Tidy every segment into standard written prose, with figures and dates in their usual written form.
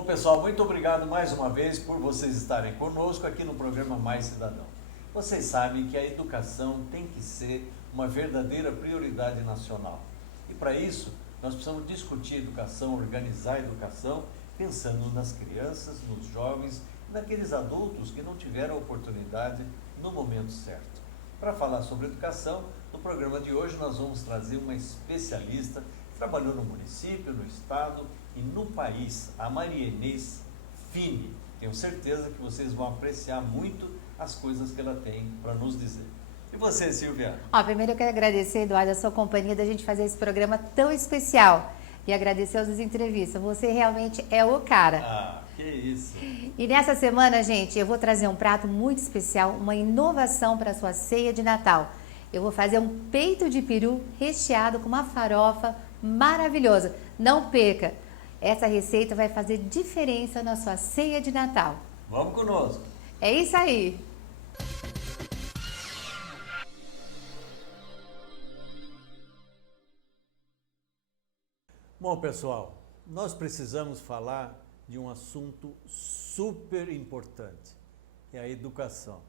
Bom, pessoal, muito obrigado mais uma vez por vocês estarem conosco aqui no programa Mais Cidadão. Vocês sabem que a educação tem que ser uma verdadeira prioridade nacional. E para isso, nós precisamos discutir educação, organizar a educação, pensando nas crianças, nos jovens e naqueles adultos que não tiveram a oportunidade no momento certo. Para falar sobre educação, no programa de hoje nós vamos trazer uma especialista que trabalhou no município, no estado e no país, a Maria Inês Fini. Tenho certeza que vocês vão apreciar muito as coisas que ela tem para nos dizer. E você, Silvia? Primeiro eu quero agradecer, Eduardo, a sua companhia da gente fazer esse programa tão especial e agradecer as entrevistas. Você realmente é o cara. Que isso. E nessa semana, gente, eu vou trazer um prato muito especial, uma inovação para a sua ceia de Natal. Eu vou fazer um peito de peru recheado com uma farofa maravilhosa. Não perca! Essa receita vai fazer diferença na sua ceia de Natal. Vamos conosco. É isso aí! Bom, pessoal, nós precisamos falar de um assunto super importante, que é a educação.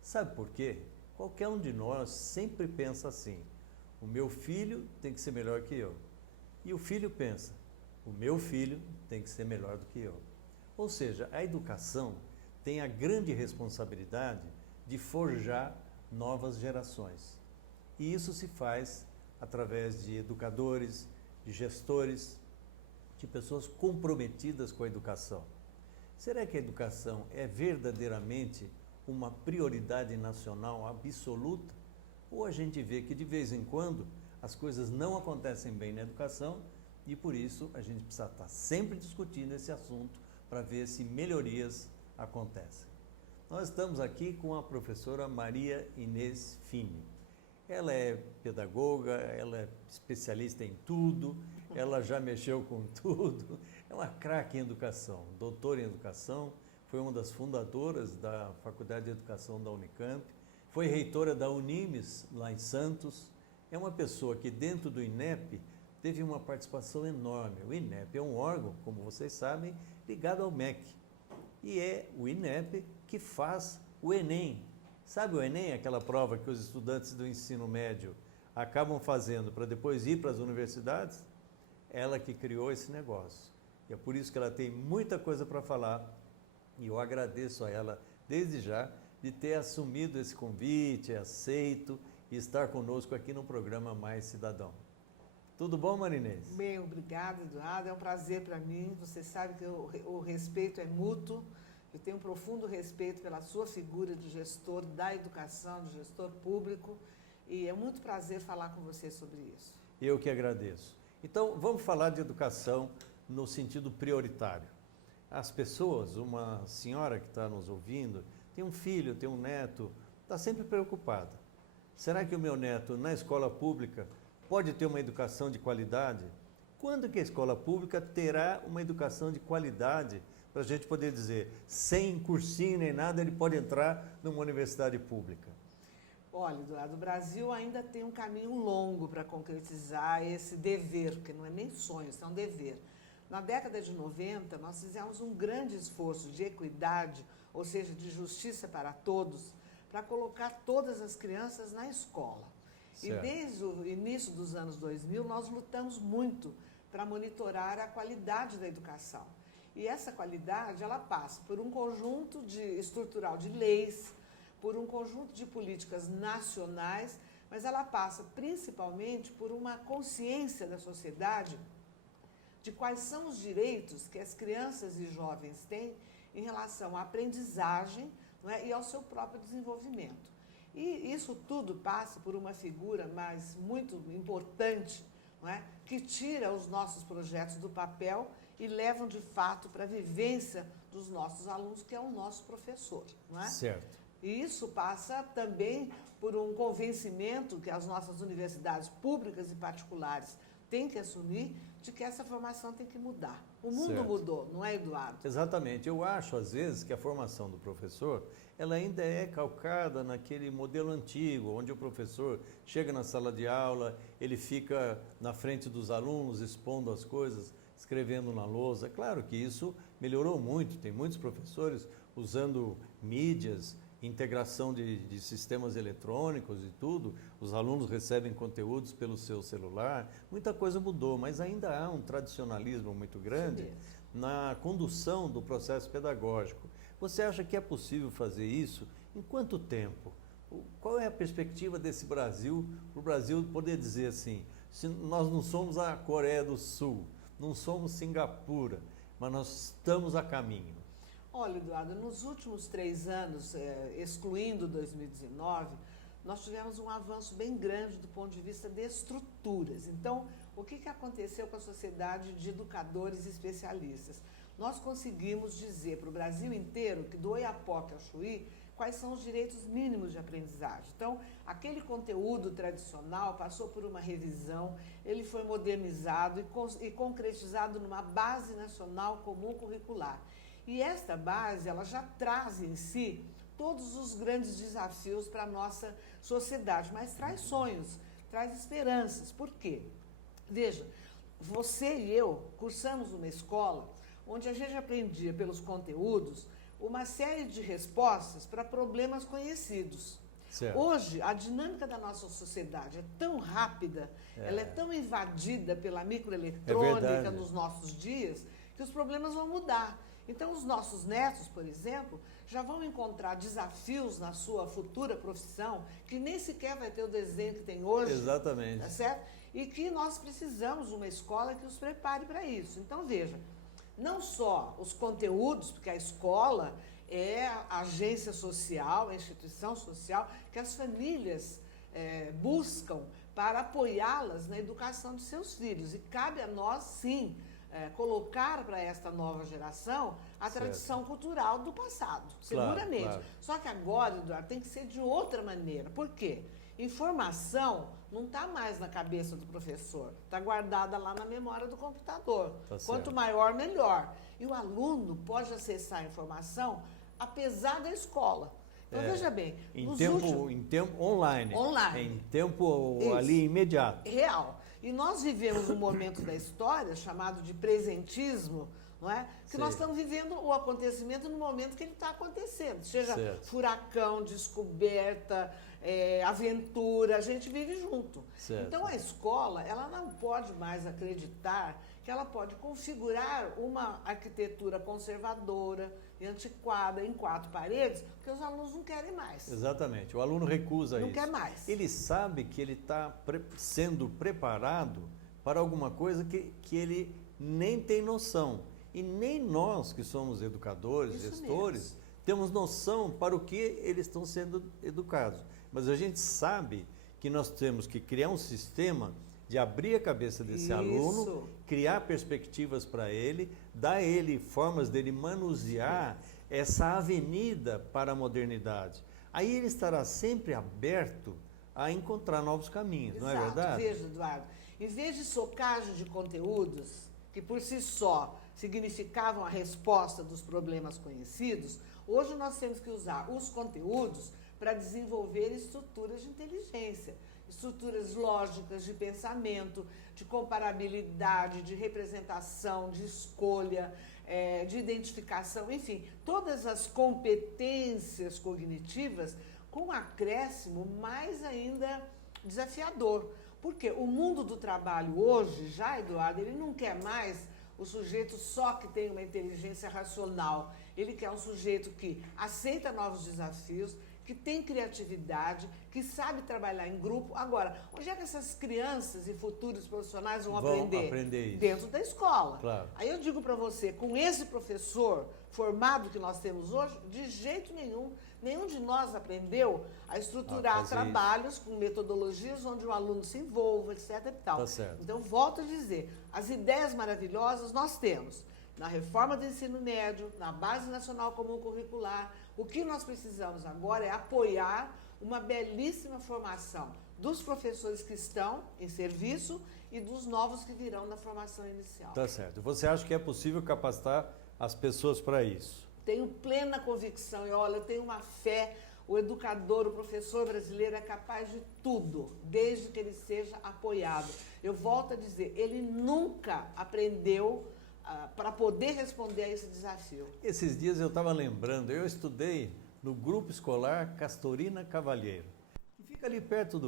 Sabe por quê? Qualquer um de nós sempre pensa assim: o meu filho tem que ser melhor que eu. E o filho pensa: o meu filho tem que ser melhor do que eu. Ou seja, a educação tem a grande responsabilidade de forjar novas gerações. E isso se faz através de educadores, de gestores, de pessoas comprometidas com a educação. Será que a educação é verdadeiramente uma prioridade nacional absoluta? Ou a gente vê que de vez em quando as coisas não acontecem bem na educação e por isso a gente precisa estar sempre discutindo esse assunto para ver se melhorias acontecem. Nós estamos aqui com a professora Maria Inês Fini. Ela é pedagoga, ela é especialista em tudo, ela já mexeu com tudo, é uma craque em educação, doutora em educação, foi uma das fundadoras da Faculdade de Educação da Unicamp, foi reitora da Unimes, lá em Santos. É uma pessoa que dentro do INEP teve uma participação enorme. O INEP é um órgão, como vocês sabem, ligado ao MEC. E é o INEP que faz o Enem. Sabe o Enem, aquela prova que os estudantes do ensino médio acabam fazendo para depois ir para as universidades? Ela que criou esse negócio. E é por isso que ela tem muita coisa para falar. E eu agradeço a ela, desde já, de ter assumido esse convite, aceito e estar conosco aqui no programa Mais Cidadão. Tudo bom, Marinês? Bem, obrigada, Eduardo. É um prazer para mim. Você sabe que o respeito é mútuo. Eu tenho um profundo respeito pela sua figura de gestor da educação, de gestor público. E é muito prazer falar com você sobre isso. Eu que agradeço. Então, vamos falar de educação no sentido prioritário. As pessoas, uma senhora que está nos ouvindo, tem um filho, tem um neto, está sempre preocupada. Será que o meu neto, na escola pública, pode ter uma educação de qualidade? Quando que a escola pública terá uma educação de qualidade para a gente poder dizer, sem cursinho nem nada, ele pode entrar numa universidade pública? Olha, Eduardo, o Brasil ainda tem um caminho longo para concretizar esse dever, porque não é nem sonho, isso é um dever. Na década de 90, nós fizemos um grande esforço de equidade, ou seja, de justiça para todos, para colocar todas as crianças na escola. Certo. E desde o início dos anos 2000, nós lutamos muito para monitorar a qualidade da educação. E essa qualidade, ela passa por um conjunto estrutural de leis, por um conjunto de políticas nacionais, mas ela passa principalmente por uma consciência da sociedade de quais são os direitos que as crianças e jovens têm em relação à aprendizagem, não é, e ao seu próprio desenvolvimento. E isso tudo passa por uma figura muito importante, não é, que tira os nossos projetos do papel e levam de fato para a vivência dos nossos alunos, que é o nosso professor. Não é? Certo. E isso passa também por um convencimento que as nossas universidades públicas e particulares têm que assumir de que essa formação tem que mudar. O mundo mudou, não é, Eduardo? Exatamente. Eu acho, às vezes, que a formação do professor, ela ainda é calcada naquele modelo antigo, onde o professor chega na sala de aula, ele fica na frente dos alunos expondo as coisas. escrevendo na lousa. Claro que isso melhorou muito, tem muitos professores usando mídias, integração de sistemas eletrônicos e tudo, os alunos recebem conteúdos pelo seu celular, muita coisa mudou, mas ainda há um tradicionalismo muito grande na condução do processo pedagógico. Você acha que é possível fazer isso? Em quanto tempo? Qual é a perspectiva desse Brasil, para o Brasil poder dizer assim, se nós não somos a Coreia do Sul, não somos Singapura, mas nós estamos a caminho? Olha, Eduardo, nos últimos 3 anos, excluindo 2019, nós tivemos um avanço bem grande do ponto de vista de estruturas. Então, o que aconteceu com a sociedade de educadores e especialistas? Nós conseguimos dizer para o Brasil inteiro que do Oiapoque ao Chuí, quais são os direitos mínimos de aprendizagem. Então, aquele conteúdo tradicional passou por uma revisão, ele foi modernizado e concretizado numa base nacional comum curricular. E esta base, ela já traz em si todos os grandes desafios para a nossa sociedade, mas traz sonhos, traz esperanças. Por quê? Veja, você e eu cursamos uma escola onde a gente aprendia pelos conteúdos uma série de respostas para problemas conhecidos. Certo. Hoje, a dinâmica da nossa sociedade é tão rápida, ela é tão invadida pela microeletrônica nos nossos dias, que os problemas vão mudar. Então, os nossos netos, por exemplo, já vão encontrar desafios na sua futura profissão que nem sequer vai ter o desenho que tem hoje. Exatamente. Tá certo? E que nós precisamos de uma escola que os prepare para isso. Então, veja, não só os conteúdos, porque a escola é a agência social, a instituição social que as famílias buscam para apoiá-las na educação de seus filhos. E cabe a nós, sim, colocar para esta nova geração a tradição cultural do passado, seguramente. Claro. Só que agora, Eduardo, tem que ser de outra maneira. Por quê? Informação não está mais na cabeça do professor, está guardada lá na memória do computador. Quanto maior, melhor. E o aluno pode acessar a informação apesar da escola. Então, veja bem, em tempo online. Em tempo ali imediato. Real. E nós vivemos um momento da história chamado de presentismo, não é? Que nós estamos vivendo o acontecimento no momento que ele está acontecendo. Seja furacão, descoberta, aventura, a gente vive junto. Então a escola, ela não pode mais acreditar que ela pode configurar uma arquitetura conservadora e antiquada em 4 paredes, porque os alunos não querem mais. Exatamente, o aluno recusa isso. Não quer mais. Ele sabe que ele está sendo preparado para alguma coisa que ele nem tem noção. E nem nós, que somos educadores, gestores, temos noção para o que eles estão sendo educados. Mas a gente sabe que nós temos que criar um sistema de abrir a cabeça desse aluno, criar perspectivas para ele, dar a ele formas dele manusear essa avenida para a modernidade. Aí ele estará sempre aberto a encontrar novos caminhos, não é verdade? Veja, Eduardo, em vez de socagem de conteúdos, que por si só significavam a resposta dos problemas conhecidos, hoje nós temos que usar os conteúdos para desenvolver estruturas de inteligência, estruturas lógicas de pensamento, de comparabilidade, de representação, de escolha, de identificação, enfim, todas as competências cognitivas com um acréscimo mais ainda desafiador. Porque o mundo do trabalho hoje, já, Eduardo, ele não quer mais o sujeito só que tem uma inteligência racional. Ele quer um sujeito que aceita novos desafios, que tem criatividade, que sabe trabalhar em grupo. Agora, onde é que essas crianças e futuros profissionais vão aprender isso? Dentro da escola. Claro. Aí eu digo para você, com esse professor formado que nós temos hoje, de jeito nenhum de nós aprendeu a estruturar trabalhos com metodologias onde o aluno se envolva, etc. e tal. Tá certo. Então, volto a dizer, as ideias maravilhosas nós temos. Na reforma do ensino médio, na Base Nacional Comum Curricular, o que nós precisamos agora é apoiar uma belíssima formação dos professores que estão em serviço e dos novos que virão na formação inicial. Tá certo. Você acha que é possível capacitar as pessoas para isso? Tenho plena convicção e olha, eu tenho uma fé, O educador, o professor brasileiro é capaz de tudo, desde que ele seja apoiado. Eu volto a dizer, ele nunca aprendeu para poder responder a esse desafio. Esses dias eu estava lembrando, eu estudei no grupo escolar Castorina Cavalheiro, que fica ali perto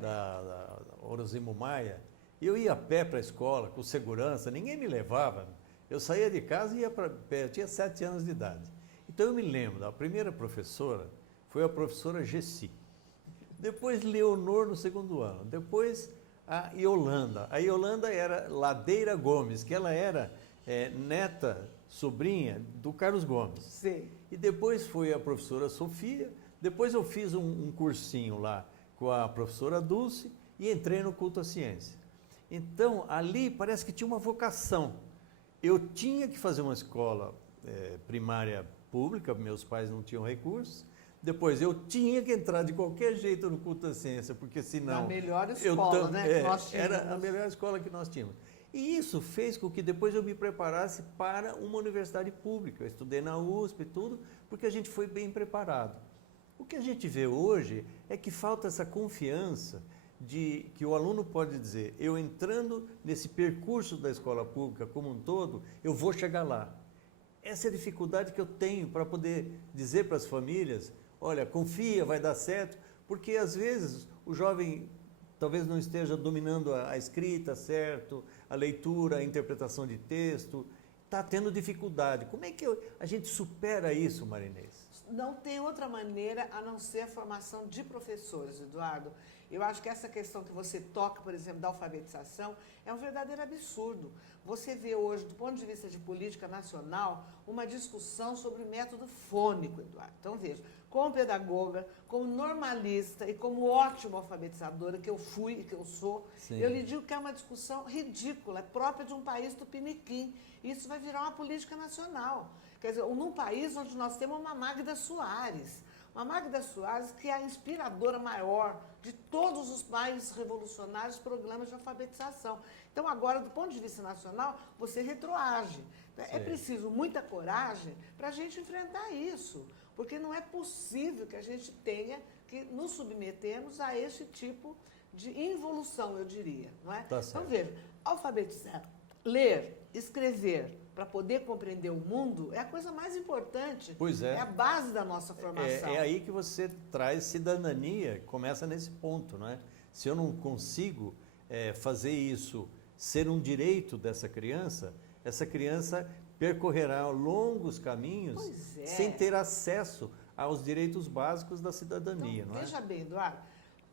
da Orozimo Maia. E eu ia a pé para a escola, com segurança, ninguém me levava. Eu saía de casa e ia para pé, eu tinha 7 anos de idade. Então eu me lembro, a primeira professora foi a professora Gessi. Depois Leonor no segundo ano. Depois a Yolanda. A Yolanda era Ladeira Gomes, que ela era neta, sobrinha do Carlos Gomes. Sim. E depois foi a professora Sofia. Depois eu fiz um cursinho lá com a professora Dulce e entrei no Culto à Ciência. Então ali parece que tinha uma vocação. Eu tinha que fazer uma escola primária pública, meus pais não tinham recursos. Depois eu tinha que entrar de qualquer jeito no Culto da Ciência, porque senão... A melhor escola, que nós tínhamos. Era a melhor escola que nós tínhamos. E isso fez com que depois eu me preparasse para uma universidade pública. Eu estudei na USP e tudo, porque a gente foi bem preparado. O que a gente vê hoje é que falta essa confiança de que o aluno pode dizer, eu entrando nesse percurso da escola pública como um todo, eu vou chegar lá. Essa é a dificuldade que eu tenho para poder dizer para as famílias, olha, confia, vai dar certo, porque às vezes o jovem talvez não esteja dominando a escrita certo, a leitura, a interpretação de texto, está tendo dificuldade. Como é que a gente supera isso, Marinês? Não tem outra maneira a não ser a formação de professores, Eduardo. Eu acho que essa questão que você toca, por exemplo, da alfabetização, é um verdadeiro absurdo. Você vê hoje, do ponto de vista de política nacional, uma discussão sobre o método fônico, Eduardo. Então, veja, como pedagoga, como normalista e como ótima alfabetizadora que eu fui e que eu sou, Sim. Eu lhe digo que é uma discussão ridícula, é própria de um país tupiniquim. Isso vai virar uma política nacional. Quer dizer, num país onde nós temos uma Magda Soares. Uma Magda Soares que é a inspiradora maior de todos os mais revolucionários programas de alfabetização. Então, agora, do ponto de vista nacional, você retroage. É preciso muita coragem para a gente enfrentar isso, porque não é possível que a gente tenha que nos submetermos a esse tipo de involução, eu diria. Não é? Tá certo. Então, veja, alfabetizar, ler, escrever, para poder compreender o mundo, é a coisa mais importante. Pois é. É a base da nossa formação. É aí que você traz cidadania, começa nesse ponto, não é? Se eu não consigo fazer isso ser um direito dessa criança, essa criança percorrerá longos caminhos sem ter acesso aos direitos básicos da cidadania, Então, não é? veja bem, Eduardo,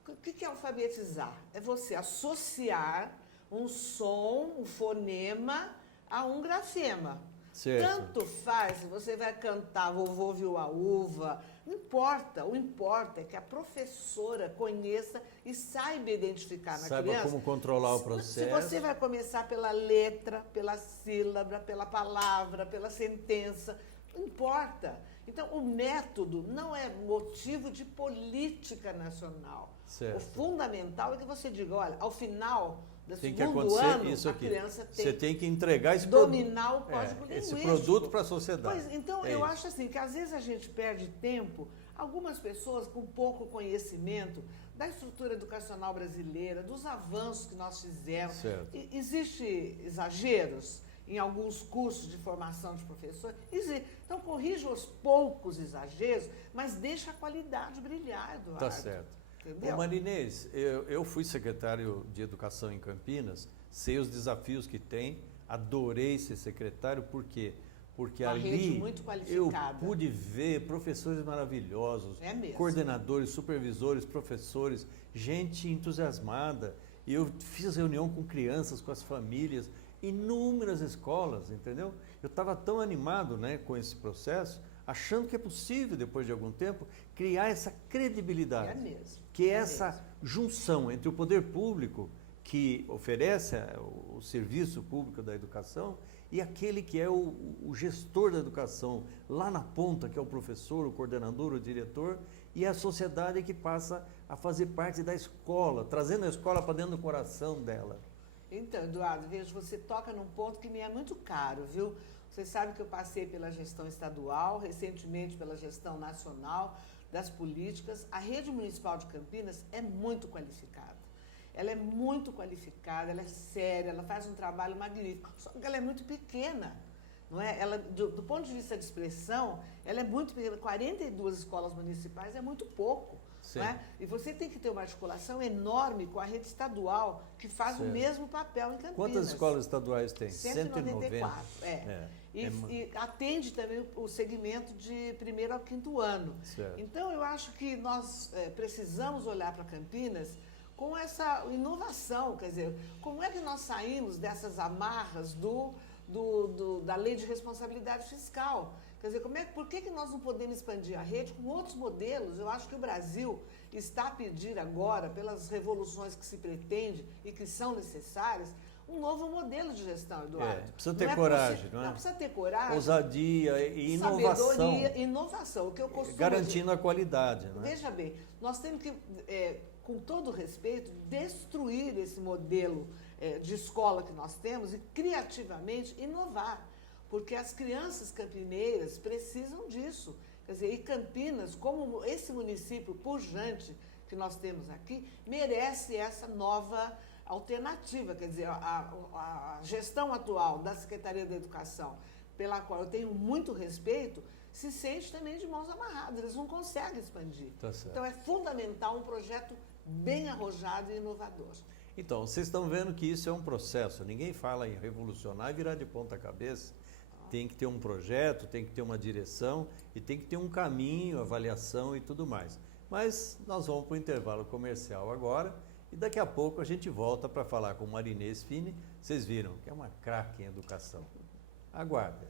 o que é alfabetizar? É você associar um som, um fonema, a um grafema. Certo. Tanto faz se você vai cantar Vovô Viu a Uva, não importa. O importa é que a professora conheça e saiba identificar na criança. Saiba como controlar o processo. Se você vai começar pela letra, pela sílaba, pela palavra, pela sentença, não importa. Então, o método não é motivo de política nacional. Certo. O fundamental é que você diga, olha, ao final do Tem que segundo acontecer ano, isso a aqui. criança tem Você tem que entregar esse dominar o código esse linguístico. produto para a sociedade. Pois, então, É eu isso. acho assim, que às vezes a gente perde tempo, algumas pessoas com pouco conhecimento da estrutura educacional brasileira, dos avanços que nós fizemos. Certo. Existe exageros em alguns cursos de formação de professores? Existe. Então, corrija os poucos exageros, mas deixa a qualidade brilhar, Eduardo. Tá certo. Entendeu? Ô Marinês, eu fui secretário de Educação em Campinas, sei os desafios que tem, adorei ser secretário, por quê? Porque Uma rede ali muito eu qualificada. pude ver professores maravilhosos, É mesmo. coordenadores, supervisores, professores, gente entusiasmada. E eu fiz reunião com crianças, com as famílias, inúmeras escolas, entendeu? Eu estava tão animado, né, com esse processo, achando que é possível, depois de algum tempo, criar essa credibilidade. É mesmo. Que é essa junção entre o poder público, que oferece o serviço público da educação, e aquele que é o gestor da educação, lá na ponta, que é o professor, o coordenador, o diretor, e a sociedade que passa a fazer parte da escola, trazendo a escola para dentro do coração dela. Então, Eduardo, veja, você toca num ponto que me é muito caro, viu? Você sabe que eu passei pela gestão estadual, recentemente pela gestão nacional, das políticas. A rede municipal de Campinas é muito qualificada. Ela é muito qualificada, ela é séria, ela faz um trabalho magnífico. Só que ela é muito pequena. Não é? Ela, do ponto de vista de expressão, ela é muito pequena. 42 escolas municipais é muito pouco. Não é? E você tem que ter uma articulação enorme com a rede estadual, que faz o mesmo papel em Campinas. Quantas escolas estaduais tem? 194. E atende também o segmento de 1º ao 5º ano. Certo. Então, eu acho que nós precisamos olhar para Campinas com essa inovação. Quer dizer, como é que nós saímos dessas amarras da lei de responsabilidade fiscal? Quer dizer, por que nós não podemos expandir a rede com outros modelos? Eu acho que o Brasil está a pedir agora, pelas revoluções que se pretende e que são necessárias, um novo modelo de gestão, Eduardo. Precisa ter coragem, não é? Precisa ter coragem. Ousadia e inovação. Sabedoria, inovação. O que eu costumo garantindo a qualidade, não é? Veja bem, nós temos que, com todo respeito, destruir esse modelo de escola que nós temos e criativamente inovar. Porque as crianças campineiras precisam disso. Quer dizer, e Campinas, como esse município pujante que nós temos aqui, merece essa nova alternativa. Quer dizer, a gestão atual da Secretaria da Educação, pela qual eu tenho muito respeito, se sente também de mãos amarradas. Eles não conseguem expandir. Tá certo. Então, é fundamental um projeto bem arrojado e inovador. Então, vocês estão vendo que isso é um processo. Ninguém fala em revolucionar e virar de ponta cabeça. Tem que ter um projeto, tem que ter uma direção e tem que ter um caminho, avaliação e tudo mais. Mas nós vamos para o intervalo comercial agora e daqui a pouco a gente volta para falar com Marinês Fini. Vocês viram que é uma craque em educação. Aguardem.